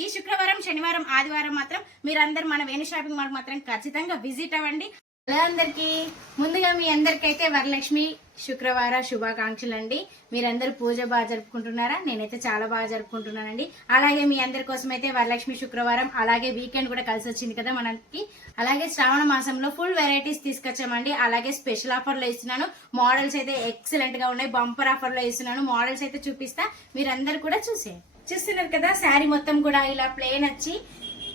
ఈ శుక్రవారం, శనివారం, ఆదివారం మాత్రం మీరందరూ మన వేణు షాపింగ్ మాల్ మాత్రం ఖచ్చితంగా విజిట్ అవ్వండి. హలో అందరికి, ముందుగా మీ అందరికైతే వరలక్ష్మి శుక్రవార శుభాకాంక్షలు అండి. మీరందరూ పూజ బాగా జరుపుకుంటున్నారా? నేనైతే చాలా బాగా జరుపుకుంటున్నానండి. అలాగే మీ అందరి కోసం అయితే వరలక్ష్మి శుక్రవారం, అలాగే వీకెండ్ కూడా కలిసి వచ్చింది కదా మనకి. అలాగే శ్రావణ మాసంలో ఫుల్ వెరైటీస్ తీసుకొచ్చామండి. అలాగే స్పెషల్ ఆఫర్ లో ఇస్తున్నాను. మోడల్స్ అయితే ఎక్సలెంట్ గా ఉన్నాయి. బంపర్ ఆఫర్ లో ఇస్తున్నాను. మోడల్స్ అయితే చూపిస్తా, మీరందరూ కూడా చూస్తున్నారు కదా. శారీ మొత్తం కూడా ఇలా ప్లేన్ వచ్చి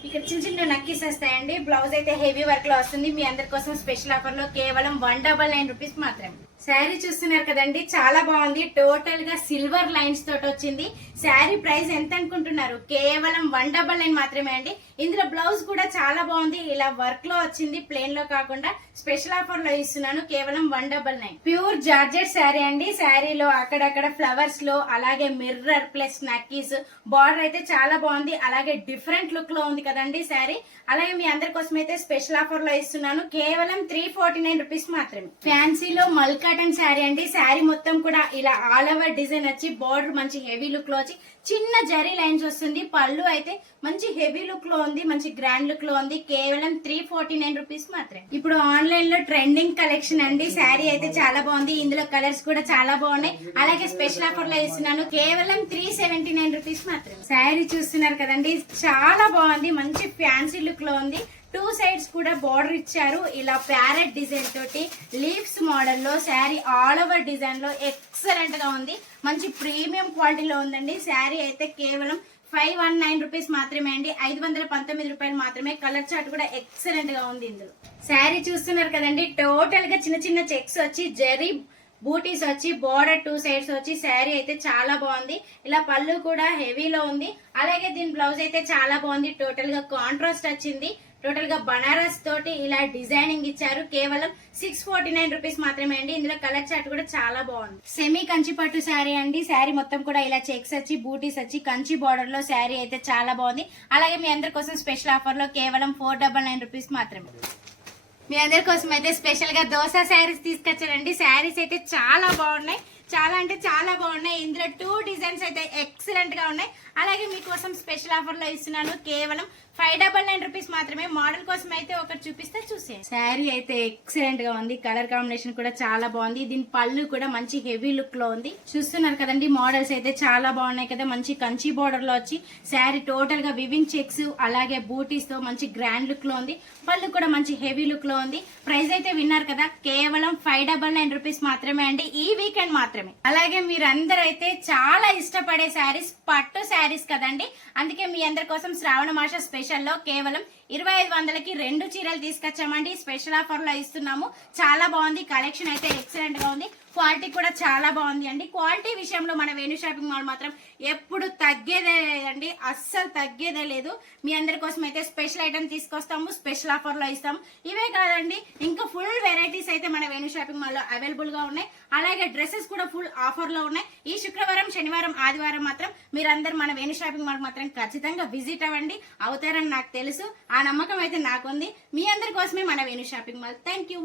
ఇక్కడ చిన్న చిన్న నక్కీస్ వస్తాయండి. బ్లౌజ్ అయితే హెవీ వర్క్ లో వస్తుంది. మీ అందరి కోసం స్పెషల్ ఆఫర్ లో కేవలం 199 రూపీస్ మాత్రమే. శారీ చూస్తున్నారు కదండి, చాలా బాగుంది. టోటల్ గా సిల్వర్ లైన్స్ తోటి వచ్చింది. శారీ ప్రైస్ ఎంత అనుకుంటున్నారు? కేవలం 199 మాత్రమే అండి. ఇందులో బ్లౌజ్ కూడా చాలా బాగుంది. ఇలా వర్క్ లో వచ్చింది, ప్లేన్ లో కాకుండా. స్పెషల్ ఆఫర్ లో ఇస్తున్నాను కేవలం 199. ప్యూర్ జార్జెట్ శారీ అండి. శారీలో అక్కడక్కడ ఫ్లవర్స్ లో, అలాగే మిర్రర్ ప్లస్ నక్కీస్, బార్డర్ అయితే చాలా బాగుంది. అలాగే డిఫరెంట్ లుక్ లో ఉంది కదండి శారీ. అలాగే మీ అందరి కోసం అయితే స్పెషల్ ఆఫర్ లో ఇస్తున్నాను కేవలం 349 రూపీస్ మాత్రమే. ఫ్యాన్సీలో మల్ కాటన్ శారీ అండి. శారీ మొత్తం కూడా ఇలా ఆల్ ఓవర్ డిజైన్ వచ్చి, బార్డర్ మంచి హెవీ లుక్ లో వచ్చి, చిన్న జరీ లైన్స్ వస్తుంది. పళ్ళు అయితే మంచి హెవీ లుక్ లో ఉంది, మంచి గ్రాండ్ లుక్ లో ఉంది. కేవలం 349 రూపీస్ మాత్రమే. ఇప్పుడు ఆన్లైన్ లో ట్రెండింగ్ కలెక్షన్ అండి. శారీ అయితే చాలా బాగుంది. ఇందులో కలర్స్ కూడా చాలా బాగున్నాయి. అలాగే స్పెషల్ ఆఫర్ లో ఇస్తున్నాను కేవలం 379 రూపీస్ మాత్రమే. శారీ చూస్తున్నారు కదండి, చాలా బాగుంది. మంచి ఫ్యాన్సీ లుక్ లో ఉంది. 2 సైడ్స్ కూడా బార్డర్ ఇచ్చారు. ఇలా ప్యారెట్ డిజైన్ తోటి లీవ్స్ మోడల్ లో శారీ ఆల్ ఓవర్ డిజైన్ లో ఎక్సలెంట్ గా ఉంది. మంచి ప్రీమియం క్వాలిటీలో ఉందండి. శారీ అయితే కేవలం 519 రూపీస్ మాత్రమే అండి. 519 రూపాయలు మాత్రమే. కలర్ చార్ట్ కూడా ఎక్సలెంట్ గా ఉంది. ఇందులో శారీ చూస్తున్నారు కదండి, టోటల్ గా చిన్న చిన్న చెక్స్ వచ్చి, జరీ బూటీస్ వచ్చి, బార్డర్ 2 సైడ్స్ వచ్చి, శారీ అయితే చాలా బాగుంది. ఇలా పళ్ళు కూడా హెవీలో ఉంది. అలాగే దీని బ్లౌజ్ అయితే చాలా బాగుంది. టోటల్ గా కాంట్రాస్ట్ వచ్చింది. టోటల్ గా బనారస్ తోటి ఇలా డిజైనింగ్ ఇచ్చారు. కేవలం 649 రూపీస్ మాత్రమే అండి. ఇందులో కలర్ చార్ట్ కూడా చాలా బాగుంది. సెమీ కంచి పట్టు శారీ అండి. శారీ మొత్తం కూడా ఇలా చెక్స్ వచ్చి, బూటీస్ వచ్చి, కంచి బార్డర్ లో శారీ అయితే చాలా బాగుంది. అలాగే మీ అందరి కోసం స్పెషల్ ఆఫర్ లో కేవలం 499 రూపీస్ మాత్రమే. మీ అందరి కోసం అయితే స్పెషల్ గా దోసా శారీస్ తీసుకొచ్చారండి. శారీస్ అయితే చాలా బాగున్నాయి, చాలా అంటే చాలా బాగున్నాయి. ఇందులో 2 డిజైన్స్ అయితే ఎక్సలెంట్ గా ఉన్నాయి. అలాగే మీకోసం స్పెషల్ ఆఫర్ లో ఇస్తున్నాను కేవలం 599 రూపీస్ మాత్రమే. మోడల్ కోసం అయితే ఒకటి చూపిస్తే చూసే. శారీ అయితే ఎక్సలెంట్ గా ఉంది. కలర్ కాంబినేషన్ కూడా చాలా బాగుంది. దీని పళ్ళు కూడా మంచి హెవీ లుక్ లో ఉంది. చూస్తున్నారు కదండి, మోడల్స్ అయితే చాలా బాగున్నాయి కదా. మంచి కంచి బోర్డర్ లో వచ్చి, శారీ టోటల్ గా వివింగ్ చెక్స్, అలాగే బూటీస్ తో మంచి గ్రాండ్ లుక్ లో ఉంది. పళ్ళు కూడా మంచి హెవీ లుక్ లో ఉంది. ప్రైస్ అయితే విన్నారు కదా, కేవలం 599 రూపీస్ మాత్రమే అండి. ఈ వీకెండ్ మాత్రమే. అలాగే మీరందరూ అయితే చాలా ఇష్టపడే శారీస్ పట్టు శారీస్ కదండి. అందుకే మీ అందరి కోసం శ్రావణ మాస స్పెషల్ లో కేవలం 2500కి 2 చీరలు తీసుకొచ్చామండి. స్పెషల్ ఆఫర్ లో ఇస్తున్నాము. చాలా బాగుంది. కలెక్షన్ అయితే ఎక్సలెంట్ గా ఉంది. క్వాలిటీ కూడా చాలా బాగుంది అండి. క్వాలిటీ విషయంలో మన వేణు షాపింగ్ మాల్ మాత్రం ఎప్పుడు తగ్గేదే లేదండి, అస్సలు తగ్గేదే లేదు. మీ అందరి కోసం అయితే స్పెషల్ ఐటమ్ తీసుకొస్తాము, స్పెషల్ ఆఫర్ లో ఇస్తాము. ఇవే కాదండి, ఇంకా ఫుల్ వెరైటీస్ అయితే మన వేణు షాపింగ్ మాల్ లో అవైలబుల్ గా ఉన్నాయి. అలాగే డ్రెస్సెస్ కూడా ఫుల్ ఆఫర్ లో ఉన్నాయి. ఈ శుక్రవారం, శనివారం, ఆదివారం మాత్రం మీరందరూ మన వేణు షాపింగ్ మాల్ మాత్రం ఖచ్చితంగా విజిట్ అవ్వండి. అవుతారని నాకు తెలుసు. ఆ నమ్మకం అయితే నాకుంది. మీ అందరి కోసమే మన Venu shopping mall. Thank you.